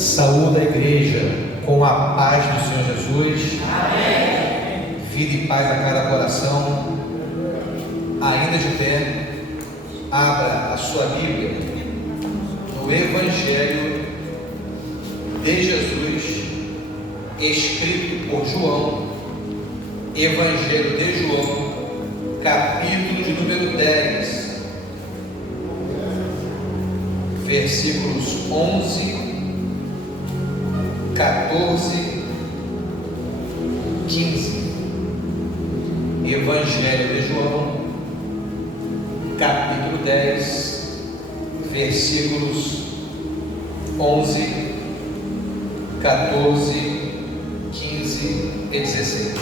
Saúde a igreja com a paz do Senhor Jesus. Amém. Vida e paz a cada coração. Ainda de pé, abra a sua Bíblia no Evangelho de Jesus, escrito por João. Evangelho de João, capítulo de número 10, versículos 11, 14, 15. Evangelho de João, capítulo 10, versículos 11, 14, 15 e 16.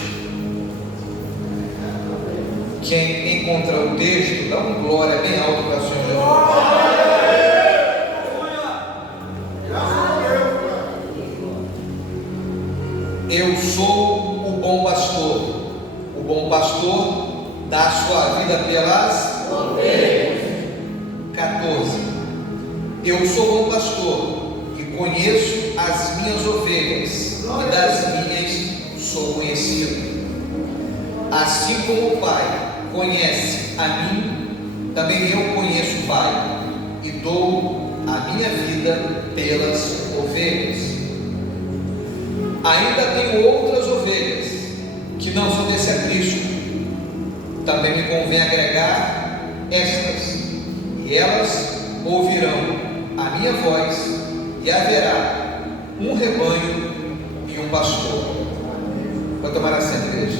Quem encontrar o texto, dá uma glória bem alta para o Senhor Jesus. Eu sou o bom pastor. O bom pastor dá a sua vida pelas ovelhas. 14. Eu sou o bom pastor e conheço as minhas ovelhas, e das minhas sou conhecido. Assim como o Pai conhece a mim, também eu conheço o Pai e dou a minha vida pelas ovelhas. Ainda tenho outras ovelhas que não são desse aprisco. Também me convém agregar estas, e elas ouvirão a minha voz, e haverá um rebanho e um pastor. Vou tomar assento, igreja.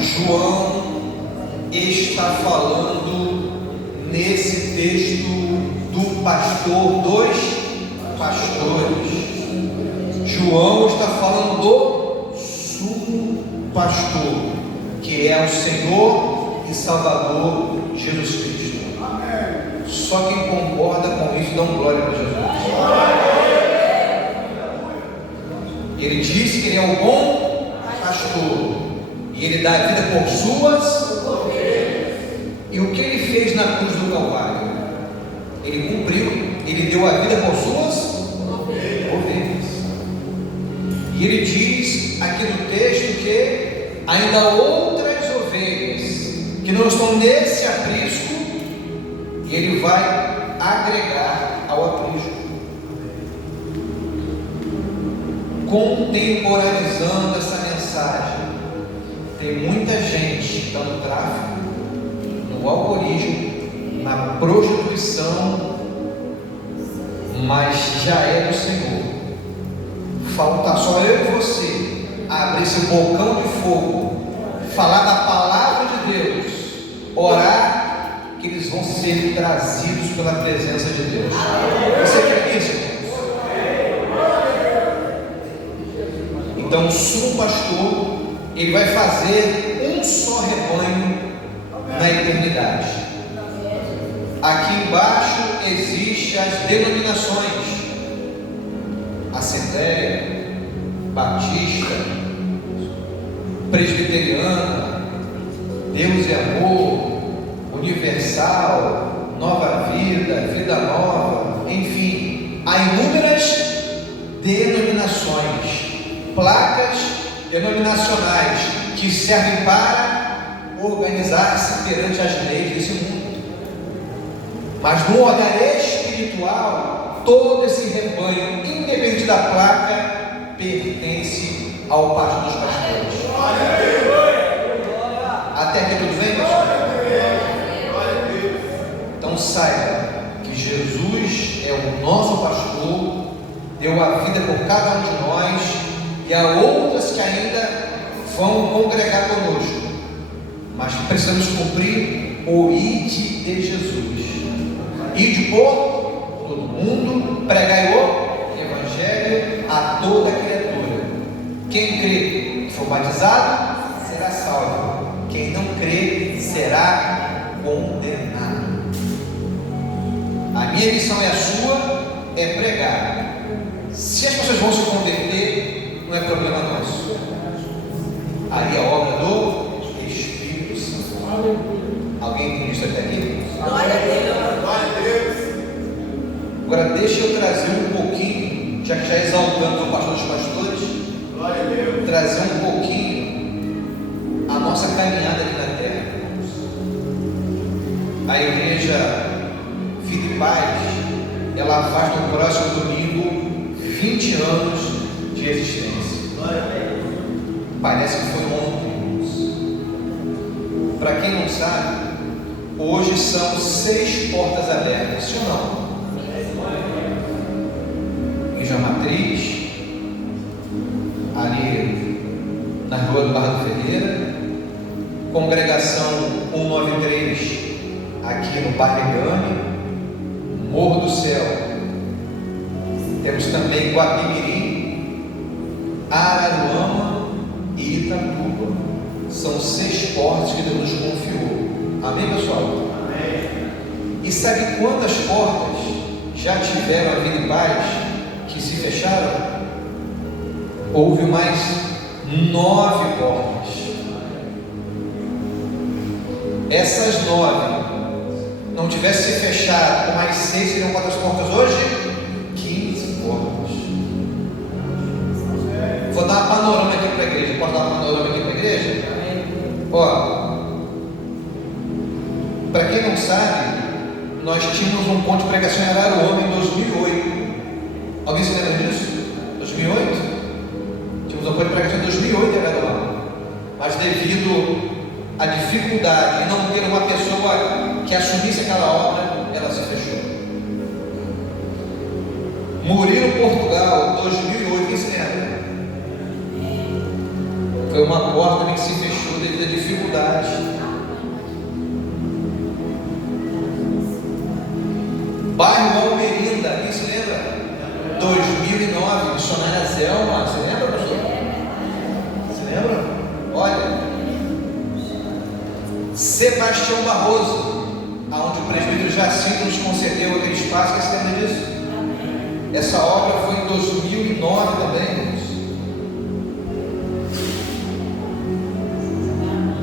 João está falando nesse texto do pastor dos pastores. João está falando do sumo pastor, que é o Senhor e Salvador Jesus Cristo. Amém. Só quem concorda com isso dá um glória para Jesus. Ele disse que ele é o bom pastor e ele dá a vida por suas ovelhas. E o que ele fez na cruz do Calvário? Ele cumpriu, ele deu a vida por suas ovelhas. E ele diz aqui no texto que ainda há outras ovelhas que não estão nesse aprisco, e ele vai agregar ao aprisco, contemporaneizando essa mensagem. Tem muita gente que está no tráfico, no alcoolismo, na prostituição, mas já é do Senhor. Falta só eu e você abrir esse bocão de fogo, falar da palavra de Deus, orar, que eles vão ser trazidos pela presença de Deus. Você quer isso, irmãos? Então o sumo pastor, ele vai fazer um só rebanho na eternidade. Aqui embaixo existem as denominações: Assembleia, Batista, Presbiteriana, Deus é Amor, Universal, Nova Vida, Vida Nova, enfim, há inúmeras denominações, placas denominacionais que servem para organizar-se perante as leis desse mundo. Mas no olhar espiritual, todo esse rebanho, independente da placa, pertence ao pastor dos pastores. Até aqui tudo bem, pastor? Então saiba que Jesus é o nosso pastor, deu a vida por cada um de nós, e há outras que ainda vão congregar conosco, mas precisamos cumprir o ide de Jesus. Ide por todo mundo, pregai o Evangelho a toda criatura. Quem crê e for batizado será salvo, quem não crê será condenado. A minha missão e a sua é pregar. Se as pessoas vão se converter, não é problema nosso. Aí a obra do Espírito Santo. Alguém trazer um pouquinho, já que já exaltamos o pastor dos pastores, trazer um pouquinho a nossa caminhada aqui na terra. A igreja Vida e Paz, ela faz no próximo domingo 20 anos de existência. Parece que foi ontem. Para quem não sabe, hoje são 6 portas abertas, sim ou não? Igreja Matriz, ali na rua do Barra do Ferreira, congregação 193, aqui no Barregame, Morro do Céu, temos também Guapimirim, Araruama e Itatuba. São 6 portas que Deus nos confiou. Amém, pessoal? Amém. E sabe quantas portas já tiveram a Vida e Paz que se fecharam? Houve mais 9 portas. Essas 9 não tivesse se fechado, com mais 6 seriam quantas portas hoje? 15 portas. Vou dar uma panorama aqui para a igreja. Posso dar uma panorama aqui para a igreja? Ó, para quem não sabe, nós tínhamos um ponto de pregação em Araruama em 2008. Alguém se lembra disso? 2008? Tínhamos um ponto de pregação em 2008 em Araruama. Mas devido à dificuldade de não ter uma pessoa que assumisse aquela obra, ela se fechou. Murilo, Portugal, 2008, quem se lembra? Foi uma porta também que se fechou devido à dificuldade. Bairro Almerinda, quem se lembra? 2009, missionária Zelma, você lembra, pastor? Você lembra? Olha, Sebastião Barroso, aonde o presbítero Jacinto nos concedeu aquele espaço, quem se lembra disso? Essa obra foi em 2009 também.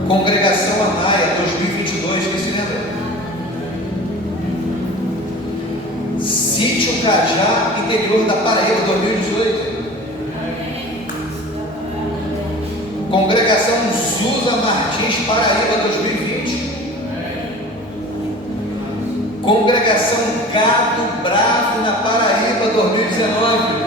Congregação Anaia, 2022, quem se lembra? Sítio Cajá, interior da Paraíba, 2018. Congregação Zusa Martins, Paraíba, 2020. Congregação Gato Bravo, na Paraíba, 2019.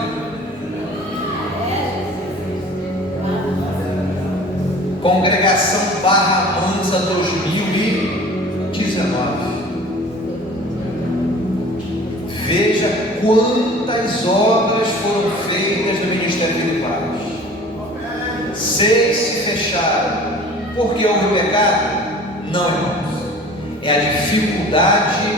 Congregação Barra Mansa, 2019. Veja quantas obras foram feitas no Ministério Vida e Paz. 6 se fecharam. Por que houve o pecado? Não, irmãos. É a dificuldade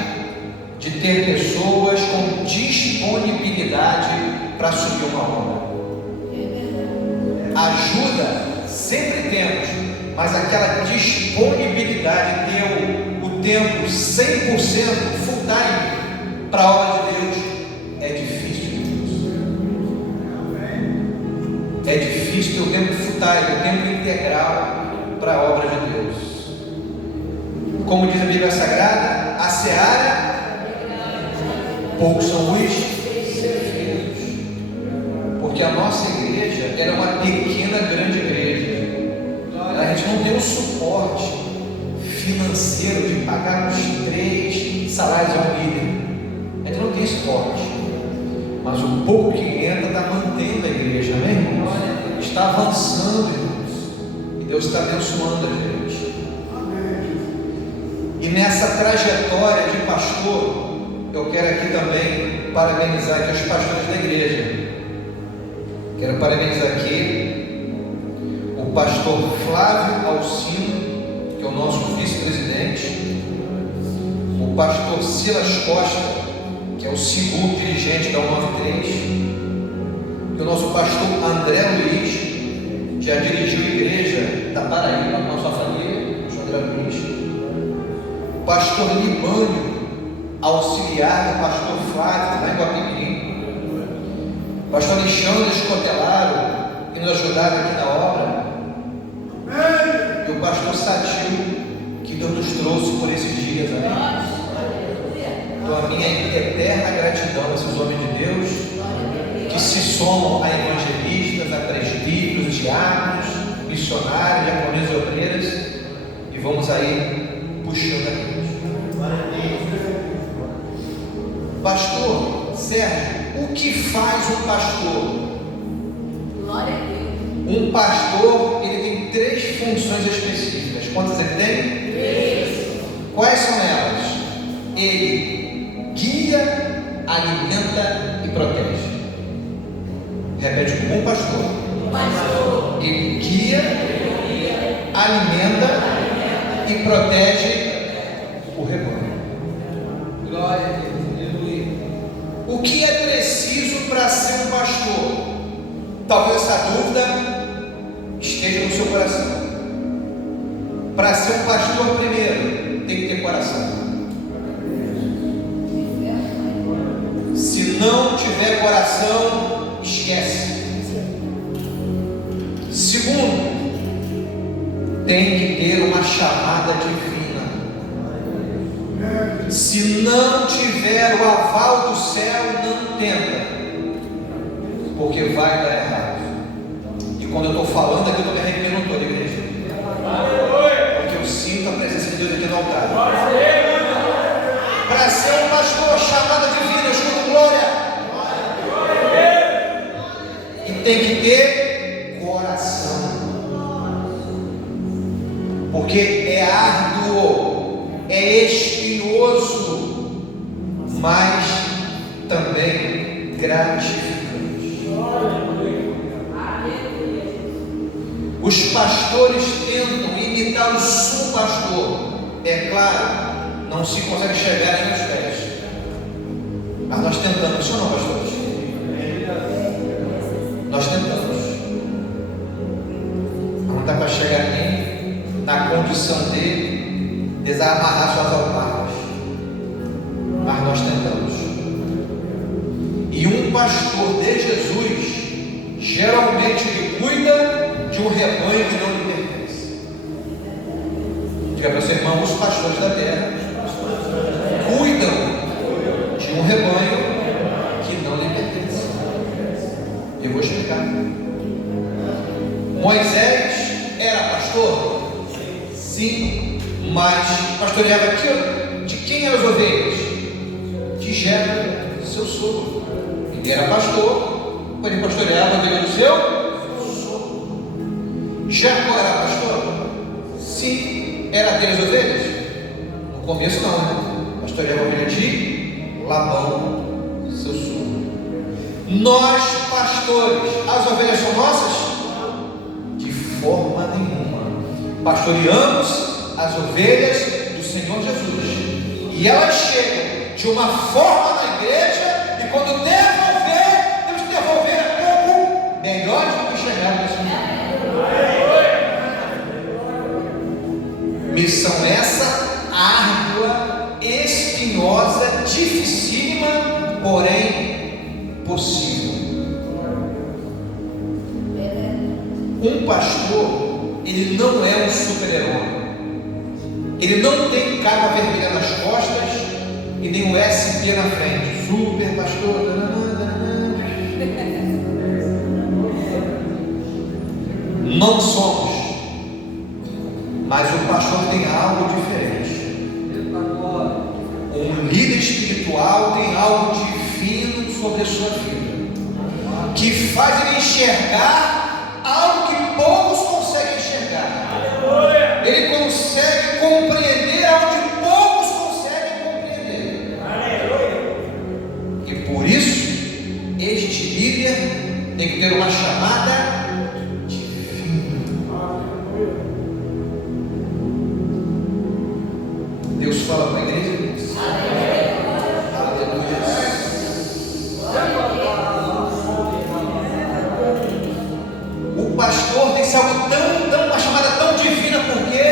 de ter pessoas com disponibilidade para assumir uma obra. Ajuda sempre temos, mas aquela disponibilidade, ter o tempo 100% full time para a obra de Deus é difícil. É difícil ter o tempo full time, o tempo integral para a obra de Deus. Como diz a Bíblia Sagrada, a seara, poucos são os ceifeiros. Porque a nossa igreja era uma pequena, grande igreja. A gente não tem o suporte financeiro de pagar os 3 salários ao líder. A gente não tem suporte. Mas o pouco que entra está mantendo a igreja, amém, irmãos? Está avançando, irmãos. E Deus está abençoando a gente. E nessa trajetória de pastor, eu quero aqui também parabenizar aqui os pastores da igreja. Quero parabenizar aqui o pastor Flávio Alcino, que é o nosso vice-presidente, o pastor Silas Costa, que é o segundo dirigente da 193, e o nosso pastor André Luiz, já dirigiu a igreja da Paraíba, com a sua família, o pastor André Luiz, o pastor Libânio, auxiliar do pastor Flávio, lá em Guapimirim, o pastor Alexandre Escotelaro, que nos ajudaram aqui na obra, e o pastor Satil, que Deus nos trouxe por esses dias, amém? Então a minha eterna gratidão a esses homens de Deus que se somam a evangelistas, a presbíteros, diáconos, missionários, diaconisas e obreiras, e vamos aí puxando a Deus. Pastor Sérgio, o que faz um pastor? Glória a Deus. Um pastor, ele tem 3 funções específicas. Quantas ele tem? 3. Quais são elas? Ele guia, alimenta e protege. Repete comigo, um pastor. Pastor. Ele guia, alimenta e protege o rebanho. Glória a Deus. Aleluia. O que é preciso para ser um pastor? Talvez essa dúvida esteja no seu coração. Para ser um pastor, primeiro, tem que ter coração. Se não tiver coração, esquece. Segundo, tem que ter uma chamada divina. Se não tiver o aval do céu, não tenta, porque vai dar errado. E quando eu estou falando aqui, eu estou me arrependendo toda a igreja, porque eu sinto a presença de Deus aqui no altar. Para ser um pastor, chamada divina, eu escuto glória. E tem que ter coração, porque é árduo, é espinhoso, mas também gratificante. Os pastores tentam imitar o sumo pastor. É claro, não se consegue chegar nem aos pés, mas nós tentamos, isso não, pastores? Nós tentamos. Não dá para chegar nem na condição de desamarrar suas alparcas, mas nós tentamos. E um pastor de Jesus, geralmente ele cuida de um rebanho que não lhe pertence. Diga para o seu irmão: os pastores da terra cuidam de um rebanho que não lhe pertence. Eu vou explicar. Moisés era pastor? Sim, mas pastoreava aqui. De quem eram as ovelhas? De Jetro, seu sogro. Ele era pastor, quando ele pastoreava a ovelha do seu sogro. Jacó era pastor? Sim. Era dele as ovelhas? No começo não, né? Pastoreava a ovelha de Labão, seu sogro. Nós, pastores, as ovelhas são nossas? De forma nenhuma. Pastoreamos as ovelhas do Senhor Jesus, e elas chegam de uma forma na igreja, e quando devolver, temos que devolver a pouco melhor do que chegaram nesse mundo. Missão essa árdua, espinhosa, dificílima, porém possível. Um pastor, ele não é um super-herói. Ele não tem capa vermelha nas costas e nem o SP na frente. Super pastor. Não somos. Mas o pastor tem algo diferente. Um líder espiritual tem algo divino sobre a sua vida, que faz ele enxergar algo que poucos conseguem enxergar. Ele consegue compreender onde poucos conseguem compreender. E por isso, este líder tem que ter uma chamada divina. Deus fala para a igreja. Aleluia. O pastor tem algo uma chamada tão divina, porque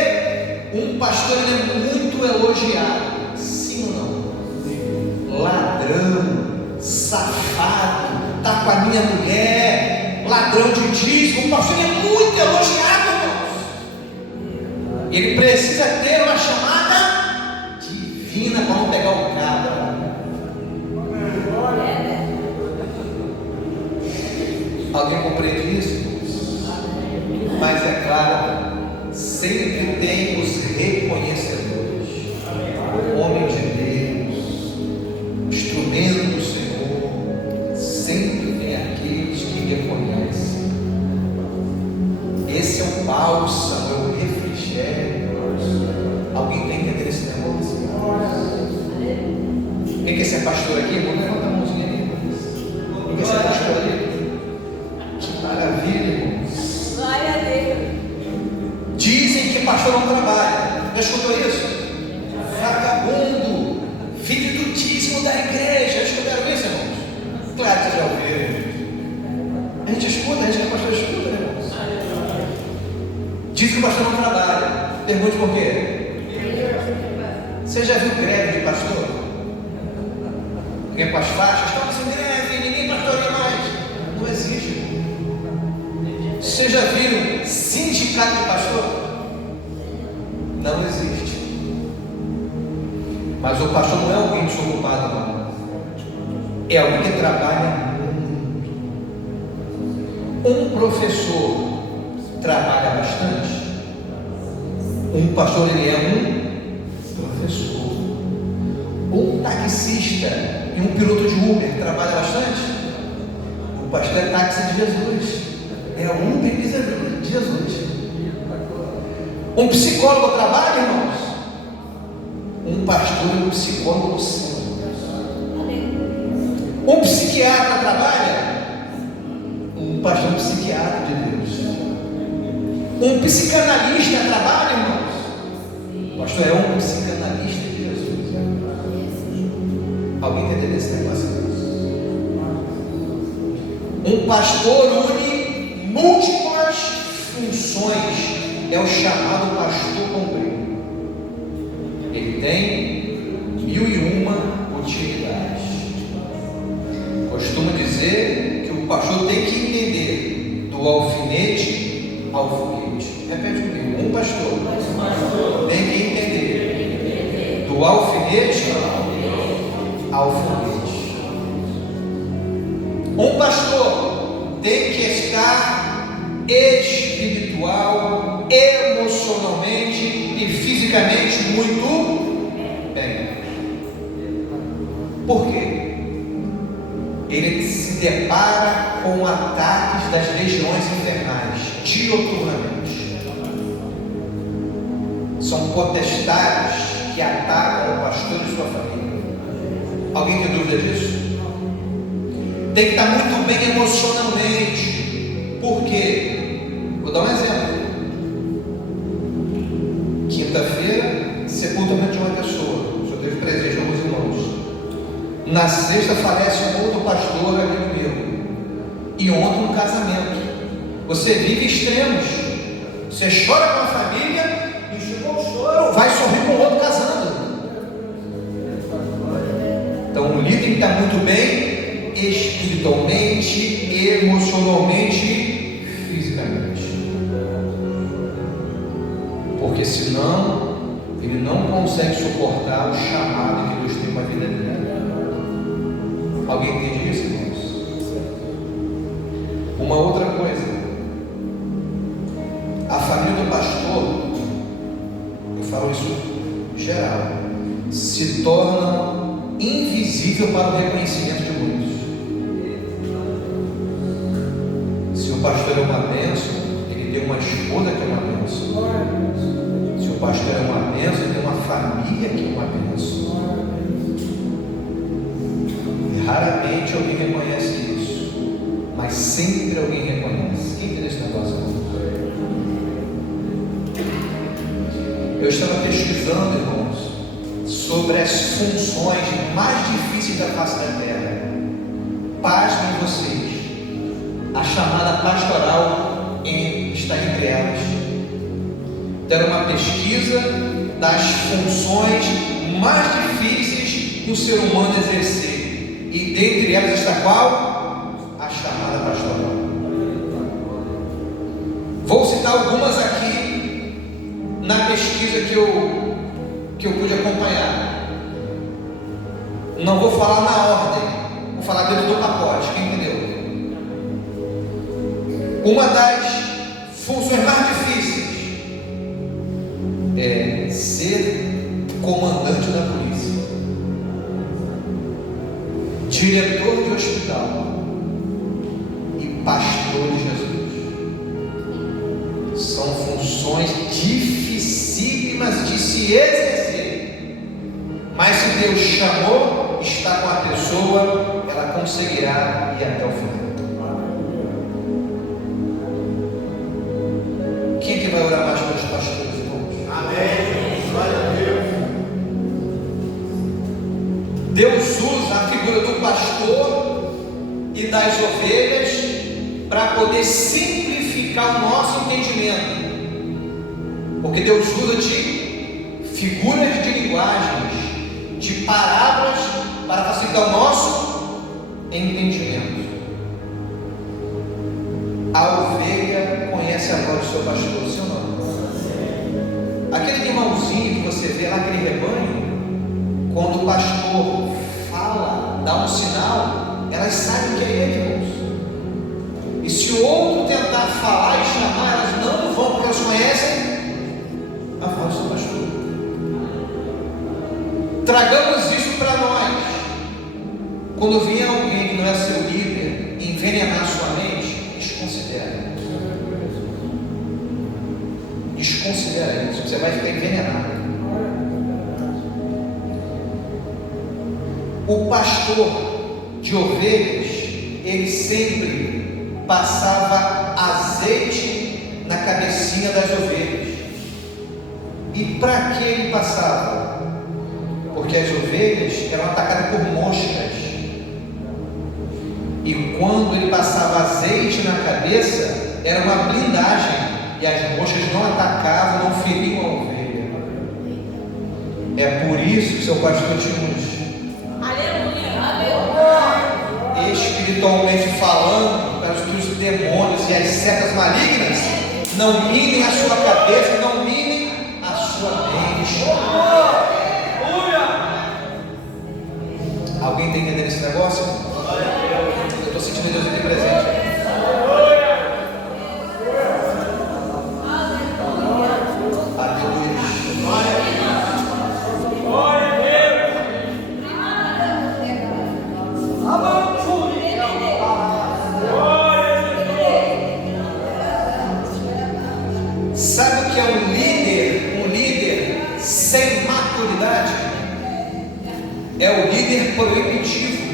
um pastor ele é muito elogiado. Sim ou não? Ladrão, safado, está com a minha mulher, ladrão de dízimo. O pastor é muito elogiado, irmãos. Ele precisa ter uma chamada divina para não pegar o cabra. Alguém compreende isso? Mas é claro, sempre tem os reconhecedores. O homem de Deus, instrumento do Senhor, sempre tem aqueles que reconhecem. Esse é o bálsamo, é o refrigério. Alguém tem que entender esse negócio? Quem quer ser pastor aqui? Vou levantar a mãozinha aí. Quem quer ser pastor ali? Que maravilha, irmãos. Glória a Deus. Dizem que pastor não trabalha. Já escutou isso? Vagabundo, filho do dízimo da igreja. Já escutaram isso, irmãos? Claro que já ouviram. A gente escuta, a gente que é pastor escuta, né, irmãos? Diz que o pastor não trabalha. Pergunte por quê? Você já viu greve de pastor? Alguém com as faixas? Estamos em greve, ninguém pastoreia mais. Não existe. Você já viu sindicato de pastor? Não existe. Mas o pastor não é alguém desocupado, não. É alguém que trabalha muito. Um professor trabalha bastante. Um pastor, ele é um professor. Um taxista e um piloto de Uber trabalha bastante. O pastor é táxi de Jesus. É um Uber de Jesus. Um psicólogo trabalha, irmãos? Um pastor e um psicólogo do céu. Um psiquiatra trabalha? Um pastor e um psiquiatra de Deus. Um psicanalista trabalha, irmãos? O pastor é um psicanalista de Jesus. Alguém entendeu esse negócio? Um pastor une múltiplas funções. É o chamado pastor bombeiro. Ele tem 1001 utilidades. Costumo dizer que o pastor tem que entender do alfinete ao foguete. Repete comigo. Um pastor tem que entender do alfinete ao foguete. Um pastor tem que estar espiritual, emocionalmente e fisicamente muito bem. Por quê? Ele se depara com ataques das legiões infernais dioturnamente. São potestades que atacam o pastor e sua família. Alguém tem dúvida disso? Tem que estar muito bem emocionalmente. Por quê? Vou dar um exemplo. Quinta-feira, sepultamento de uma pessoa. O senhor teve presente com alguns irmãos. Na sexta falece um outro pastor, amigo meu. E ontem um casamento. Você vive extremos. Você chora com a família e chegou o choro, vai sorrir com o outro casando. Então o líder está muito bem espiritualmente, emocionalmente, fisicamente. Porque senão ele não consegue suportar o chamado que Deus tem para a vida dele. Alguém entende isso, irmãos? Uma outra coisa, a família do pastor, eu falo isso geral, se torna invisível para o reconhecimento de muitos. Se o pastor é uma bênção, ele tem uma esposa que é uma bênção. Se o pastor é uma bênção, ele tem uma família que é uma bênção. Raramente alguém reconhece isso, mas sempre alguém reconhece. Quem entende esse negócio? Eu estava pesquisando, irmãos, sobre as funções mais difíceis da face da terra. Pasmem vocês, a chamada pastoral está entre elas. Deram uma pesquisa das funções mais difíceis que o ser humano exercer. E dentre elas está qual? A chamada pastoral. Vou citar algumas aqui na pesquisa que eu pude acompanhar. Não vou falar na ordem, vou falar dentro do pacote. Quem entendeu? Uma das funções mais difíceis é ser comandante da polícia, diretor de hospital e pastor de Jesus. São funções dificílimas de se exercer, mas se Deus chamou, está com a pessoa, ela conseguirá ir até o final. Quem é que vai orar mais pelos pastores, irmãos? Amém. Glória a Deus. Deus usa a figura do pastor e das ovelhas para poder simplificar o nosso entendimento, porque Deus usa de figuras de linguagens, de parábolas para facilitar o nosso entendimento. A ovelha conhece a voz do seu pastor, sim ou não? Aquele animalzinho que você vê lá, aquele rebanho, quando o pastor fala, dá um sinal, elas sabem que é ele, irmãos. E se o outro tentar falar e chamar, elas não vão, porque elas conhecem a voz do pastor. Tragamos isso para nós. Quando vier alguém que não é seu líder envenenar sua mente, desconsidera. Desconsidera isso, você vai ficar envenenado. O pastor de ovelhas, ele sempre passava azeite na cabecinha das ovelhas. E para que ele passava? Porque as ovelhas eram atacadas por moscas. E quando ele passava azeite na cabeça, era uma blindagem. E as moscas não atacavam, não feriam a ovelha. É por isso que seu pastor te unge. Espiritualmente falando, para que os demônios e as setas malignas não minem a sua cabeça, não minem a sua mente. Alguém está entendendo esse negócio? Eu estou sentindo Deus aqui presente. Sabe o que é um líder? Um líder sem maturidade é o líder proibitivo.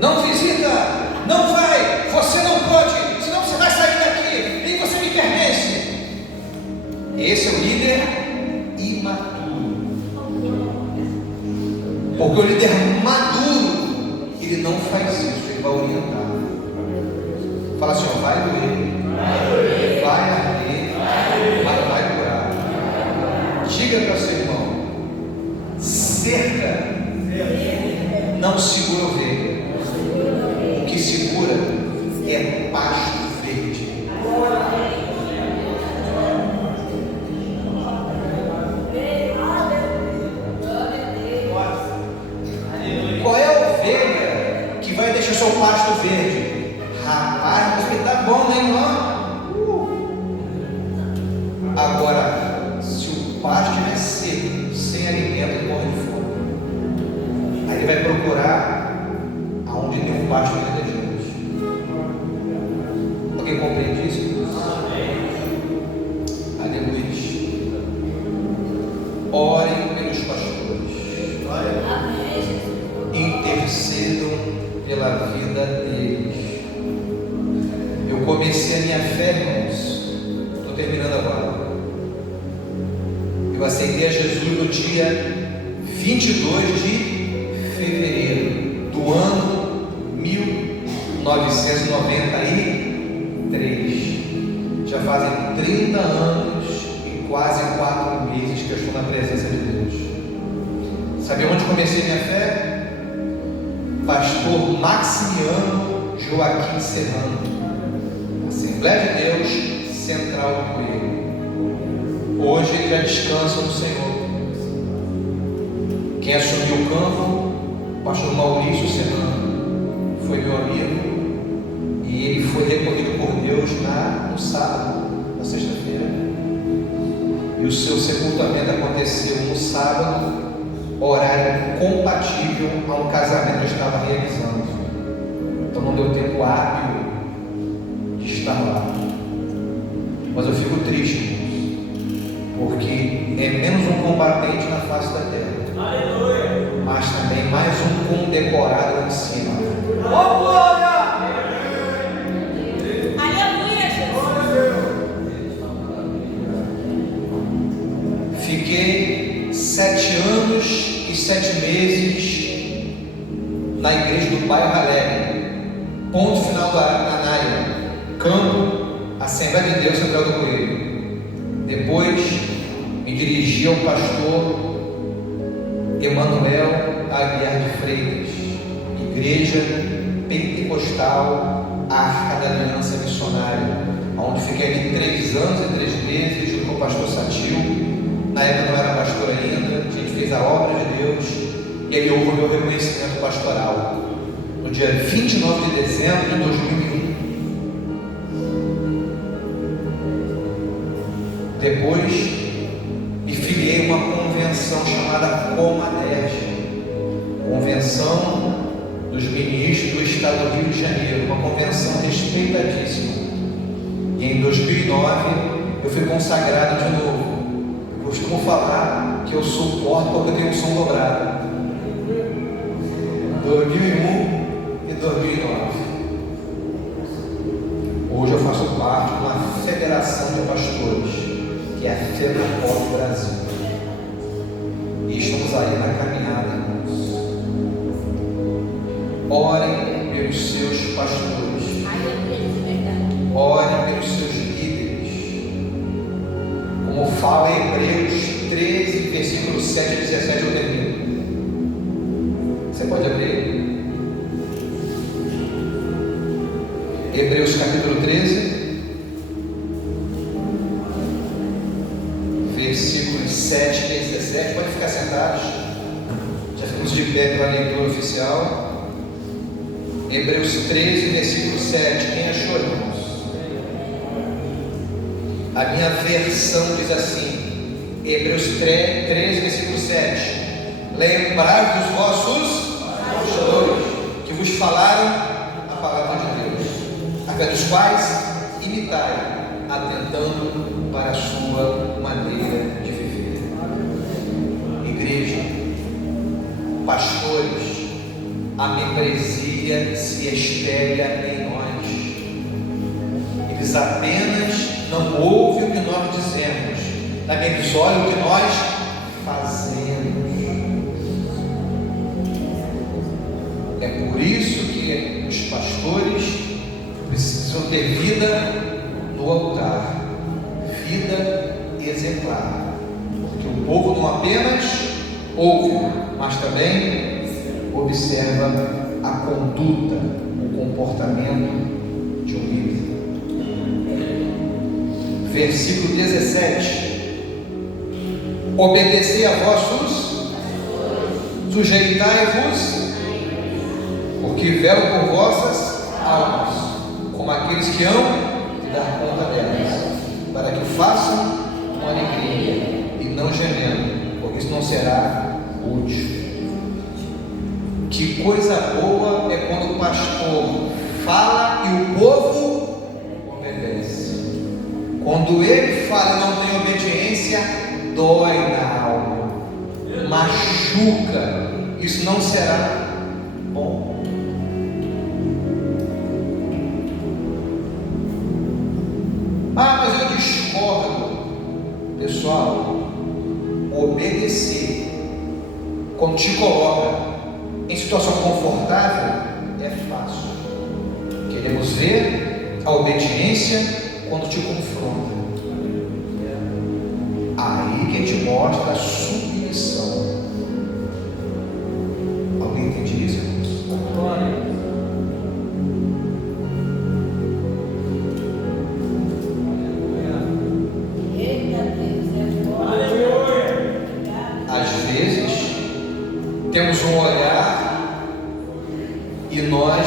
Não visita, não vai, você não pode, senão você vai sair daqui, nem você me pertence. Esse é o líder imaturo. Porque o líder maduro, ele não faz isso, ele vai orientar. Fala assim, ó, vai doer, vai arder, mas vai curar. Diga para seu irmão, cerca não segura ovelha, o que segura é pasto verde. Qual é a ovelha que vai deixar seu pasto verde? Rapaz, mas tá bom, né, irmão? Agora, se o pasto estiver seco, sem alimento, ele morre de fome. Aí ele vai procurar aonde tem um pasto verdejante. Alguém compreende isso? Aleluia. Orem pelos pastores. Intercedam pela vida deles. Eu comecei a minha fé, irmãos. Estou terminando agora. Eu aceitei a Jesus no dia 22 de fevereiro do ano 1993. Já fazem 30 anos e quase 4 meses que eu estou na presença de Deus. Sabe onde comecei minha fé? Pastor Maximiano Joaquim Serrano, Assembleia de Deus, Central do Coelho. Hoje ele já descansa no Senhor. Quem assumiu o campo, o pastor Maurício Serrano, foi meu amigo, e e ele foi recolhido por Deus no sábado, na sexta-feira, e o seu sepultamento aconteceu no sábado, horário compatível a um casamento que eu estava realizando. Então não deu tempo hábil de estar lá. Mas eu fico triste, porque é menos um combatente na face da terra. Aleluia! Mas também mais um condecorado lá em cima. Oh, glória! Aleluia, Jesus. Fiquei 7 anos e 7 meses na igreja do bairro Alegre, ponto final da Naia, campo, Assembleia de Deus, Central do Coelho. Depois me dirigi ao pastor Emanuel Aguiar de Freitas, Igreja Pentecostal Arca da Aliança Missionária, onde fiquei ali 3 anos e 3 meses junto com o pastor Satil. Na época não era pastor ainda, a gente fez a obra de Deus e ele houve o meu reconhecimento pastoral no dia 29 de dezembro de 2001. Depois me filiei a uma convenção chamada Comaderge, Convenção dos Ministros do Estado do Rio de Janeiro, uma convenção respeitadíssima. E em 2009 eu fui consagrado de novo. Eu costumo falar que eu suporto porque eu tenho um som dobrado. 2001 e 2009. Hoje eu faço parte de uma federação de pastores, que é a FENAPOD Brasil. E estamos aí na caminhada, irmãos. Orem pelos seus pastores. Orem pelos seus líderes. Como fala em Hebreus 13, versículo 7 e 17, eu termino. Você pode abrir? Hebreus capítulo 13. Versículos 7 e 17, pode ficar sentados, já ficamos de pé pela leitura oficial. Hebreus 13, versículo 7, quem achou, irmãos? A minha versão diz assim, Hebreus 13, versículo 7, lembrai dos vossos pastores, que vos falaram a palavra de Deus, a fé dos quais imitai, atentando para a sua maneira de viver. Igreja, pastores, a membresia se espelha em nós. Eles apenas não ouvem o que nós dizemos, também eles olham o que nós fazemos. É por isso que os pastores precisam ter vida no altar, vida exemplar, porque o povo não apenas ouve, mas também observa a conduta, o comportamento de um líder. Versículo 17: obedecei a vossos, sujeitai-vos, porque velam por vossas almas, como aqueles que amam dar conta delas, para que façam com alegria e não gemendo, porque isso não será útil. Que coisa boa é quando o pastor fala e o povo obedece. Quando ele fala e não tem obediência, dói na alma, machuca, isso não será bom. Ah, mas eu discordo. Pessoal, obedecer quando te coloca em situação confortável é fácil. Queremos ver a obediência quando te confronta. Aí que te mostra a submissão. Alguém entende isso? Às vezes temos um olhar e nós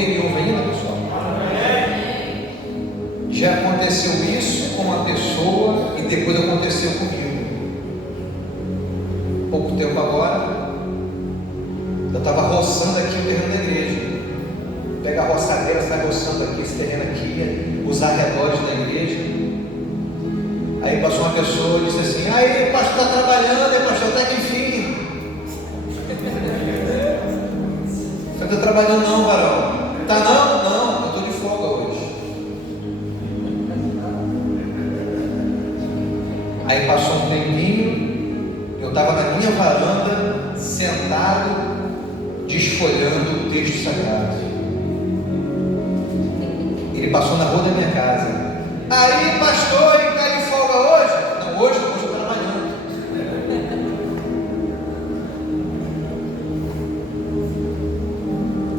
ovelha e ovo ainda, pessoal? Já aconteceu isso com uma pessoa e depois aconteceu comigo. Pouco tempo agora, eu estava roçando aqui o terreno da igreja. Pega a roçadeira, sai roçando aqui, esse terreno aqui, os arredores da igreja. Aí passou uma pessoa e disse assim: aí o pastor está trabalhando, aí pastor, até que enfim. Você não está trabalhando não, varão? Tá não? Não, eu estou de folga hoje. Aí passou um tempinho, eu estava na minha varanda, sentado, desfolhando o texto sagrado. Ele passou na rua da minha casa. Aí, pastor, ele está de folga hoje? Não, hoje eu estou trabalhando.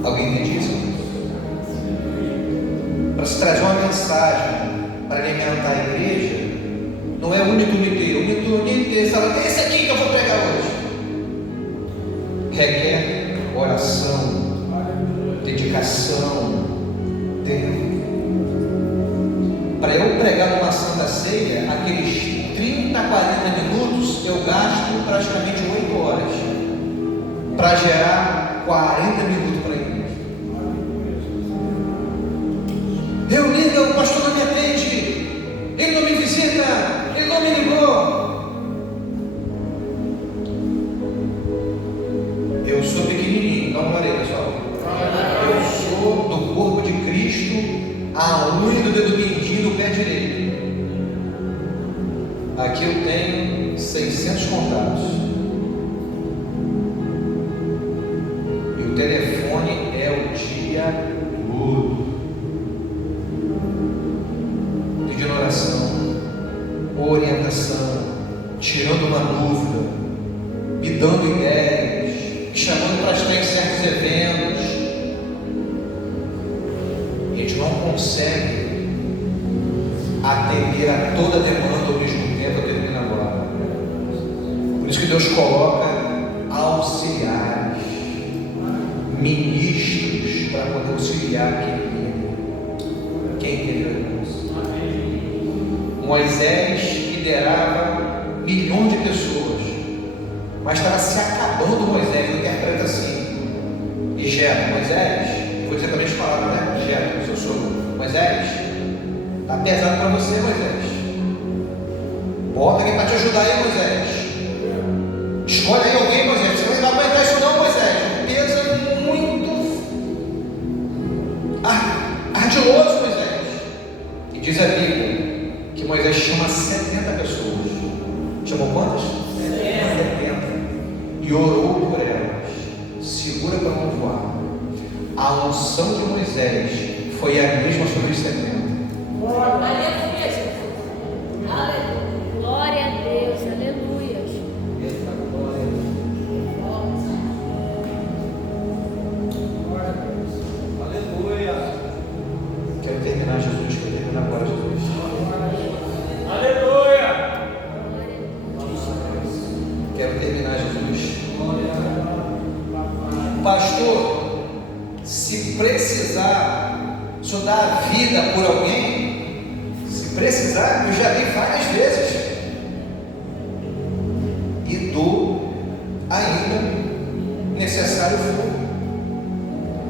Alguém entende isso? Para se trazer uma mensagem para alimentar a igreja, não é o único inteiro. O inteiro fala: esse aqui que eu vou pregar hoje. Requer oração, dedicação, tempo. Para eu pregar numa Santa Ceia, aqueles 30, 40 minutos, eu gasto praticamente 8 horas para gerar 40 minutos para a igreja. Eu ligo, o pastor não me atende, ele não me visita, ele não me ligou. Eu sou pequenininho, não parei, pessoal. Eu sou do corpo de Cristo, a unha do dedo mindinho do pé direito. Aqui eu tenho 600 contatos. E o telefone é o dia todo. Pedindo oração, orientação, tirando uma dúvida, me dando ideias, me chamando para estar em certos eventos. A gente não consegue atender a toda a demanda ao mesmo tempo, termina agora. Por isso que Deus coloca auxiliares, ministros, para poder auxiliar quem queria isso. Moisés liderava milhões de pessoas, mas estava se acabando. Moisés interpreta assim: e Jetro, Moisés, vou dizer também as palavras, né? Jetro, seu sogro, Moisés, está pesado para você, Moisés. Bota alguém para te ajudar aí, Moisés. Escolhe aí alguém, Moisés. Você não vai aguentar isso não, Moisés. O peso é muito ardiloso, Moisés. E diz a Bíblia que Moisés chama 70 pessoas. Chamou quantas? 70. E orou por elas. Segura para não voar. A unção de Moisés foi a mesma sobre os 70. Aleluia, Jesus. Aleluia. Glória a Deus. Aleluia. Aleluia. Quero terminar, Jesus. Quero terminar agora, Jesus. Aleluia. Quero terminar, Jesus. Pastor, se precisar, o senhor dá a vida por alguém? Se precisar, eu já vi várias vezes. E dou ainda necessário for.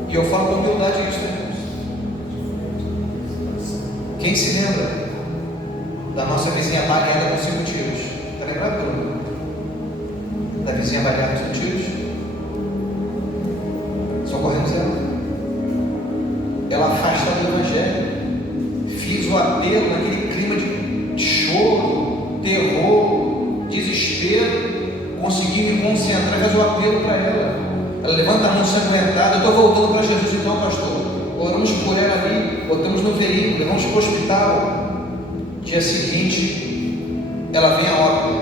E eu falo com humildade isso, né? Quem se lembra da nossa vizinha baleada com 5 tiros? Está lembrado, Bruno? Da vizinha baleada com 5 tiros? Socorremos ela. Ela afastada do Evangelho. Fiz o apelo naquele clima de choro, terror, desespero. Consegui me concentrar e fazer o apelo para ela. Ela levanta a mão ensanguentada. Eu estou voltando para Jesus então, pastor. Oramos por ela ali, botamos no veículo, levamos para o hospital. Dia seguinte, ela vem a óbito,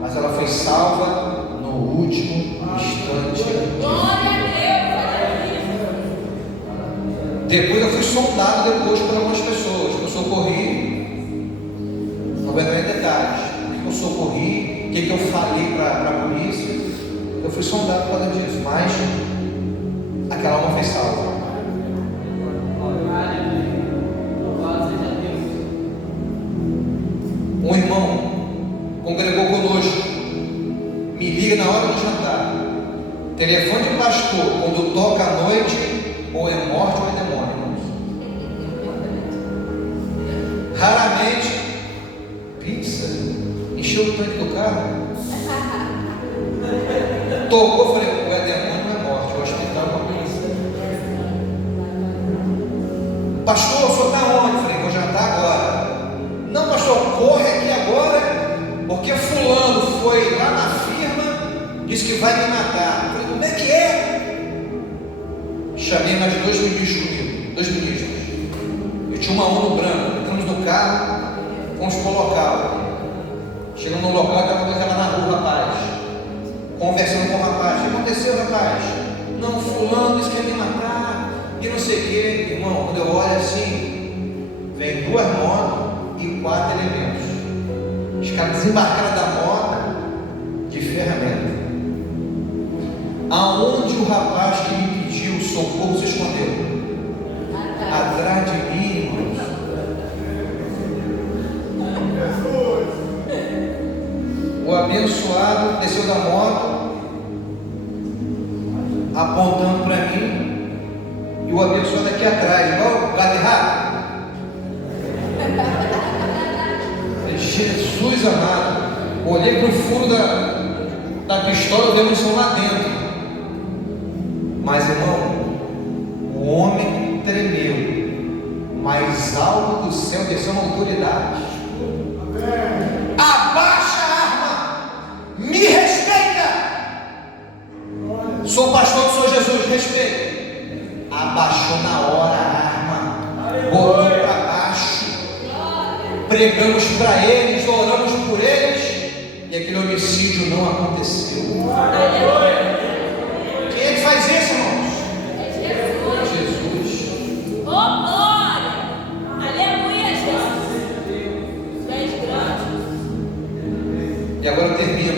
mas ela foi salva no último instante. Glória a Deus. Depois eu fui sondado por algumas pessoas. Eu socorri, não vou entrar em detalhes. O que eu socorri, o que eu falei para a polícia. Eu fui sondado por causa disso, mas aquela alma foi salva. Telefone de pastor, quando toca à noite, ou é morte ou é demônio. Raramente, pizza, encheu o tanque do carro. Tocou, falei, ou é demônio ou é morte, o hospital com a pizza. Pastor, o senhor está onde? Falei, vou jantar agora. Não, pastor, corre aqui agora, porque fulano foi lá na firma, disse que vai me matar. Falei, como é que é? Chamei mais 2 ministros comigo, 2 ministros. Eu tinha uma Uno branca, entramos no carro, fomos para o local. Chegamos no local, estava na rua, rapaz, conversando com o rapaz. O que aconteceu, rapaz? Não, fulano disse que ia me matar, e não sei o que. Irmão, quando eu olho assim, vem 2 motos e 4 elementos. Os caras desembarcaram da moto de ferramenta. Aonde o rapaz que me pediu socorro se escondeu? Atrás de mim, irmãos. O abençoado desceu da moto, apontando para mim, e o abençoado aqui atrás, igual o gato errado. Jesus amado, olhei para o fundo da pistola, dei munição lá dentro. Mas, irmão, o homem tremeu, mas algo do céu desceu uma autoridade. Abaixa a arma, me respeita. Sou pastor do Senhor Jesus, respeita. Abaixou na hora a arma, botou para baixo. Pregamos para eles, oramos por eles, e aquele homicídio não aconteceu. Quem é que faz isso, irmãos? Jesus. Oh, glória! Aleluia, Jesus! E agora eu termino.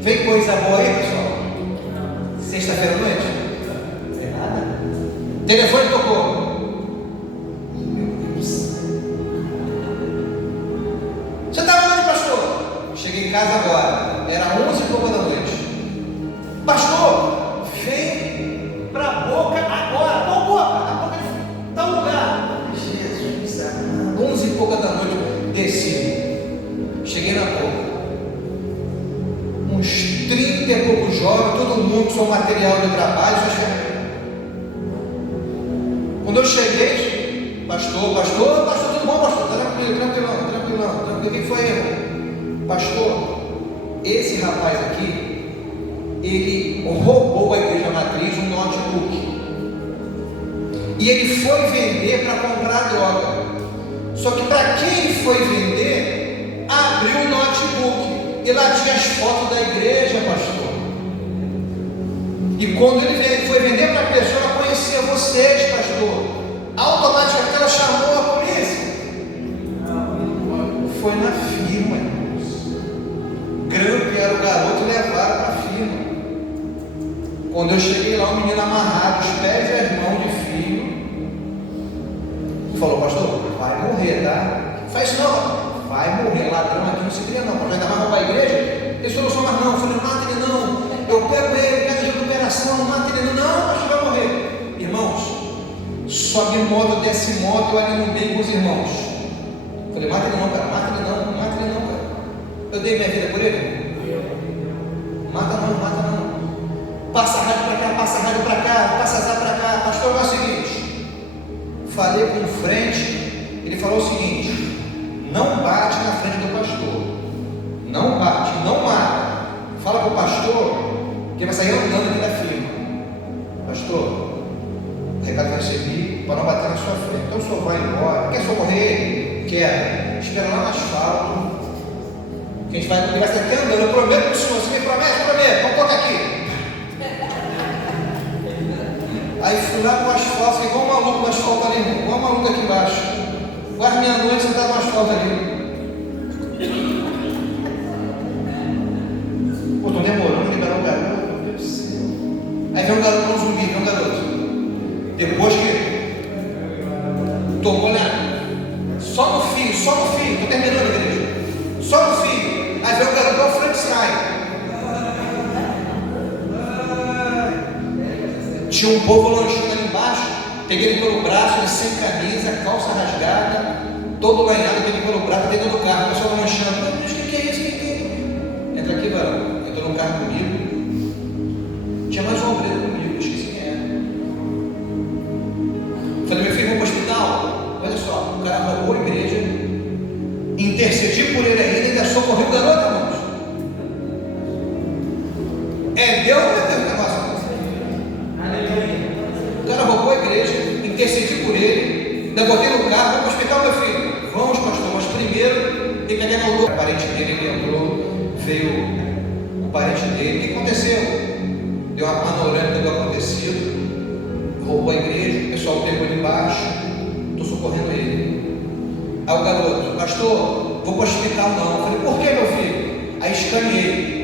Vem coisa boa aí, pessoal? Sexta-feira à noite? Não tem nada. Telefone tocou. Você estava onde, pastor? Cheguei em casa agora. Era 11 e pouco da noite. Pastor, vem para a boca agora. Qual boca? A boca de tal lugar. Jesus, 11 e pouca da noite. Desci. Cheguei na boca. Uns 30 e poucos jovens, todo mundo com seu material de trabalho. Quando eu cheguei, pastor, tudo bom, pastor? Tranquilão. O que foi, irmão? Pastor, esse rapaz aqui, ele roubou a igreja matriz um notebook. E ele foi vender para comprar droga. Só que para quem ele foi vender, abriu o notebook. E lá tinha as fotos da igreja, pastor. E quando ele foi vender para a pessoa, ela conhecia vocês, pastor. Automaticamente ela chamou a polícia. Foi na firma, irmãos. Grampo era o garoto, levaram para a firma. Quando eu cheguei lá, o menino amarrado, os pés e as mãos de fio. Falou, pastor, vai morrer, tá? Faz isso não. Vai morrer, ladrão aqui não se cria não, mas ainda mais roubar a igreja. Ele falou, só mais não. Eu falei, mata ele não. Eu pego ele, pego de recuperação, mata ele não, mas vai morrer. Irmãos, sobe moto, desce moto, eu ali no meio com os irmãos. Eu falei, mata ele não, cara, cara. Eu dei minha vida por ele. Mata não. Passa rádio para cá, passa azar para cá. Pastor, é o seguinte. Falei com o frente, ele falou o seguinte. Não bate na frente do pastor. Não bate, não mata. Fala para o pastor que vai sair andando aqui da firma. Pastor, o recado vai receber para não bater na sua frente. Então o senhor vai embora. Quer socorrer? Quer. Espera lá no asfalto. Que a gente vai sair aqui andando. Eu prometo para o senhor. Você me promete? Prometo. Então toca aqui. Aí fui lá para o asfalto. Igual um maluco no asfalto ali. Igual um maluco aqui embaixo. Quase meia-noite você está no asfalto ali. Pô, estou demorando, liberar o garoto. Meu Deus do céu. Aí vem um garoto com um zumbi, vem um garoto. Depois que tomou, né? Só no fio, estou terminando, igreja. Só no fio. Aí vem o garoto ao frente sai. tinha um povo lanchando ali embaixo. Peguei ele pelo braço, ele sem camisa, calça rasgada, todo lanhado, peguei pelo braço dentro do carro. O pessoal lanchando. Mas o que é isso? Entra aqui, varão. Entrou no carro comigo. Tinha mais um obreiro comigo, esqueci quem era. Falei, meu filho, vamos para o hospital. Olha só, o cara roubou a igreja, intercedi por ele ainda socorreu o garoto, irmãos. É Deus ou é Deus na nossa vida? O cara roubou a igreja, intercedi por ele, ainda botei no carro, vamos para o hospital, meu filho. Vamos, pastor, mas primeiro tem que pegar o parente dele, ele entrou, veio o parente dele. O que aconteceu? Deu uma panorâmica do acontecido, roubou a igreja, o pessoal pegou ele embaixo, estou socorrendo ele. Aí o garoto, pastor, vou para o hospital não. Eu falei, por que, meu filho? Aí escaneei.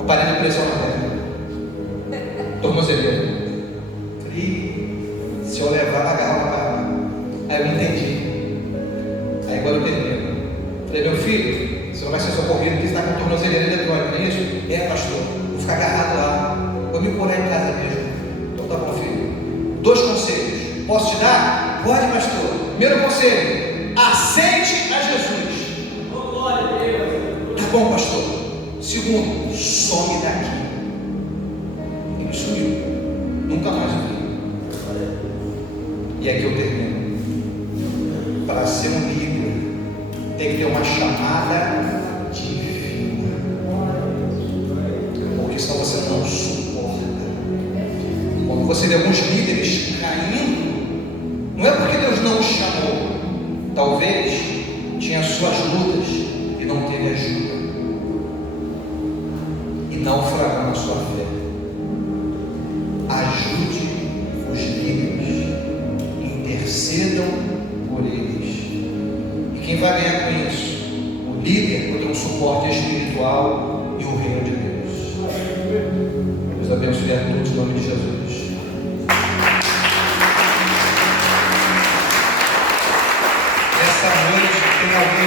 Aparelho de pressão na perna, tornozeleira. Falei, se eu levar na garrafa, aí eu entendi. Aí agora eu termino. Falei, meu filho, você não vai ser socorrido porque você está com tornozeleira eletrônica, não é isso? É, pastor, vou ficar agarrado lá, vou me curar em casa mesmo. Então tá bom, filho. 2 conselhos, posso te dar? Pode, pastor. Primeiro conselho, aceite a Jesus. Glória a Deus. Tá bom, pastor. Segundo, some daqui. Ele sumiu, nunca mais o vi. E aqui eu termino. Para ser um líder, tem que ter uma chamada divina, porque senão você não suporta. Quando você vê alguns líderes caindo, não é porque Deus não o chamou, talvez tinha suas lutas e não teve ajuda, e naufragou na sua fé. Ajude os líderes, intercedam por eles. E quem vai ganhar com isso? O líder, por ter um suporte espiritual e o reino de Deus. Deus abençoe a todos em nome de Jesus. Essa noite tem alguém